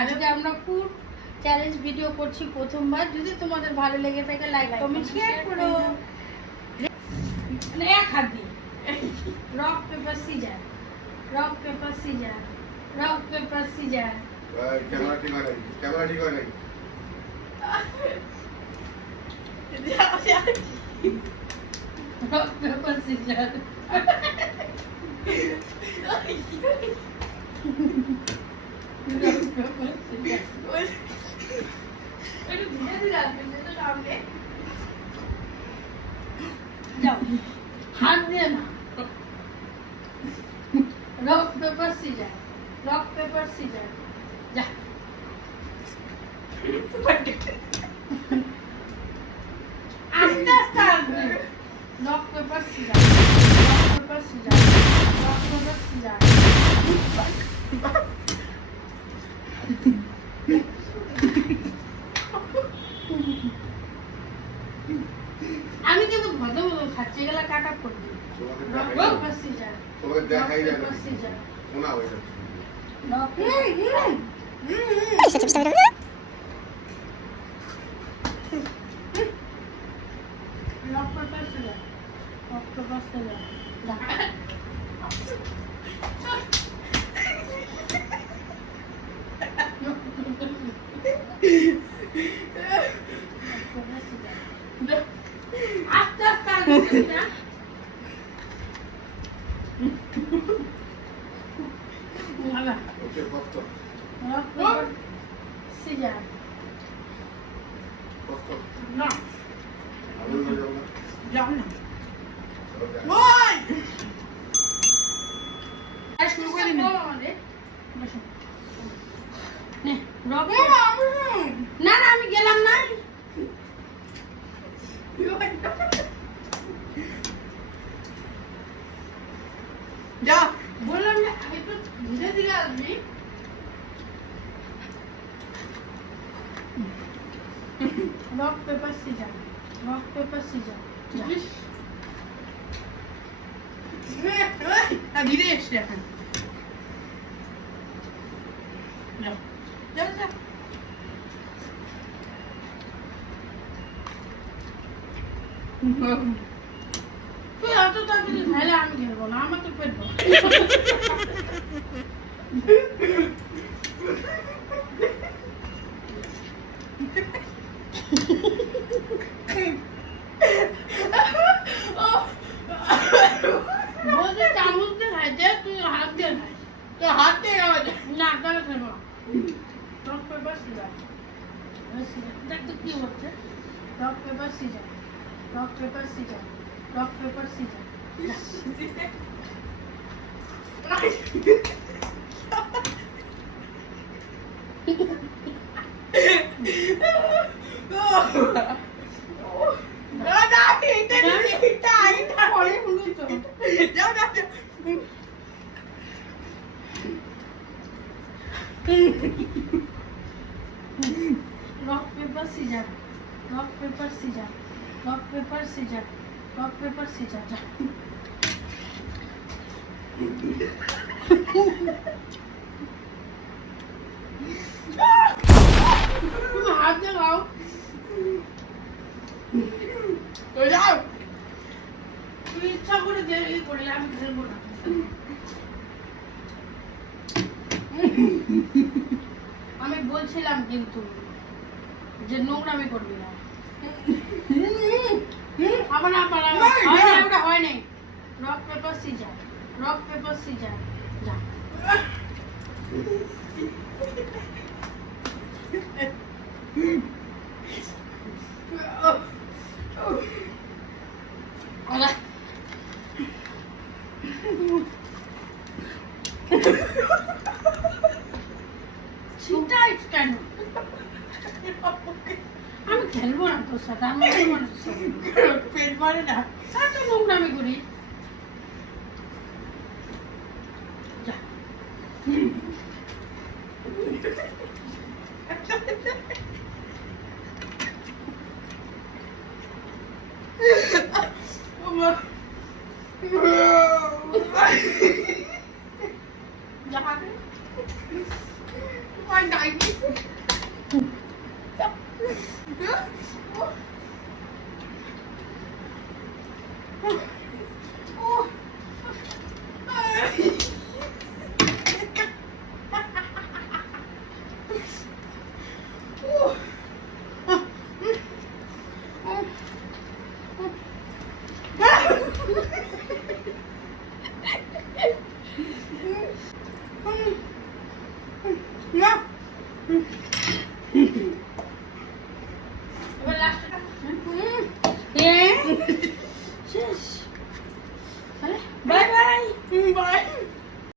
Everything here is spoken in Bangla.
আজকে আমরা ফুড চ্যালেঞ্জ ভিডিও করছি প্রথমবার। যদি তোমাদের ভালো লেগে থাকে লাইক কমেন্ট শেয়ার করো। মানে এক হাত দিয়ে rock paper scissor, rock paper scissor, rock paper scissor. Camera ঠিক হয় নাই, ক্যামেরা ঠিক হয় নাই। Rock paper scissor. হাত দিয়ে না। Rock paper scissor, rock paper scissor. যা আস্তে আস্তে আসবে। Rock paper scissor, rock paper scissor, rock paper scissor. আমি কিন্তু ভদ্র মতো খাচ্ছি, এগুলা কাটা করবি। রক পেপার সিজার, তোমাকে দেখাই যায় না, সিজার, শোনা হয়ে যাচ্ছে। Rock paper rock paper scissor, rock paper scissor. যা আস্তে আস্তে আসবে না। ওকে কষ্ট রক পেপার সিজার। কষ্ট না আলু না যাও না। যাও না। শুরু করে দিন। না না আমি গেলাম না। যা বললাম না একটু ধীরে ধীরে আসবি। Rock paper scissor, rock paper scissor. ধীরে এসছে এখন। যাও যাও যাও। তুই এত তাড়াতাড়ি খাইলে আমি খেলবো না, আমার তো পেট ভরা। বলছি চামচ দিয়ে খাইতে, তুই হাত দিয়ে খাই। তো হাত দিয়ে খাওয়া যায়। না তাহলে খেলবো না। রক পেপার সিজার, দেখ তো কি হচ্ছে। Rock paper scissor, rock paper scissor, rock paper scissor. Rock paper scissor, rock paper scissor, rock paper scissor, rock paper scissor. যা তুমি হাত দিয়ে খাও। তুমি ইচ্ছা করে দেরি করে, আমি খেলবো না। আমি বলছিলাম কিন্তু যে নোংরামি করবি না। আবার না পারা হয় না, ওটা হয় নাই। Rock paper scissor, rock paper scissor. যা আলা ছিটাইস কেন? আমি খেলবো না তোর সাথে, আমি খেলবো না তোর সাথে। পেট ভরে না। এত নোংরামি করি। যা যা ডাইনি না এবার লাস্টটা শেষ